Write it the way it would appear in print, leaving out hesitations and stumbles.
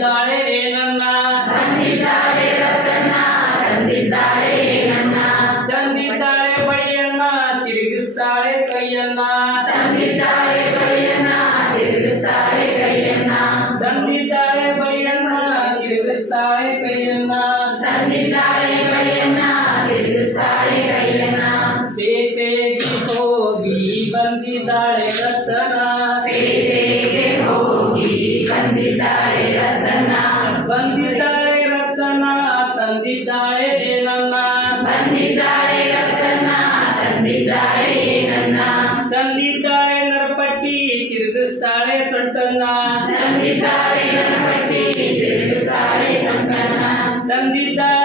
ಬಂದಿದ್ದಾಳೆ ಏನನ್ನ ಬಂದಿದ್ದಾಳೆ ರತನ ತಂದಿದ್ದಾಳೆ ಏನನ್ನ ತಂದಿದ್ದಾಳೆ ಬಳಿಯನ್ನ ತಿರುಗಿಸ್ತಾಳೆ ಕೈಯನ್ನ ತಂದಿದ್ದಾಳೆ ಬಳಿಯನ್ನ ತಿರುಗಿಸ್ತಾಳೆ ಕೈಯನ್ನ ತಂದಿದ್ದಾಳೆ ಬಳಿಯನ್ನ ತಿರುಗಿಸ್ತಾಳೆ ಕೈಯನ್ನ ತಂದಿದ್ದಾಳೆ ಬಳಿಯನ್ನ ತಿರುಗಿಸ್ತಾಳೆ ಕೈಯನ್ನ ಪೇಟೆಗೆ ಹೋಗಿ ಬಂದಿದ್ದಾಳೆ ರತನ ಪೇಟೆಗೆ ಹೋಗಿ ಬಂದಿದ್ದಾಳೆ ರತನ ಬಂದಿದ್ದಾಳೆ ರತನ ತಂದಿದ್ದಾಳೆ ಏನನ್ನ ಬಂದಿದ್ದಾಳೆ ರತನ ತಂದಿದ್ದಾಳೆ ಏನನ್ನ ತಂದಿದ್ದಾಳೆ ನರಪಟ್ಟಿ ತಿರುಗಿಸ್ತಾಳೆ ಸೊಟ್ಟನ್ನ ತಂದಿದ್ದಾಳೆ ಗಣಪತಿ ತಿರುಗಿಸ್ತಾಳೆ ಸಂಕನ್ನ ತಂದಿದ್ದಾಳೆ